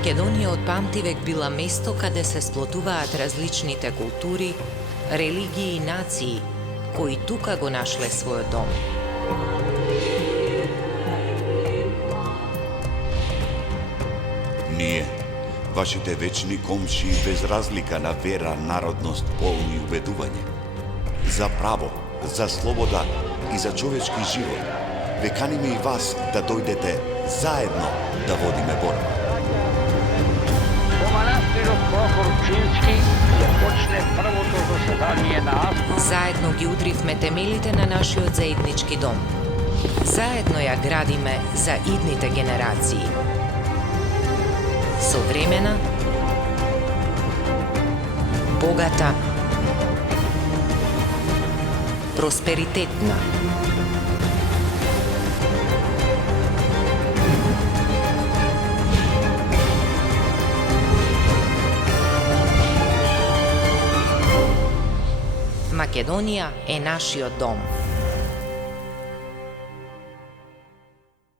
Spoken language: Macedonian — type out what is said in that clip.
Македонија од памтивек била место каде се сплотуваат различните култури, религии и нации, кои тука го нашле својот дом. Ние, вашите вечни комши без разлика на вера, народност, пол и убедување, за право, за слобода и за човечки живот, ве каниме и вас да дојдете заедно да водиме борба. Во манастирот Прохор Пчински почне првото заседание на АСПА. Заедно ги удривме темелите на нашиот заеднички дом. Заедно ја градиме за идните генерации. Современа, богата, просперитетна. Македонија е нашиот дом.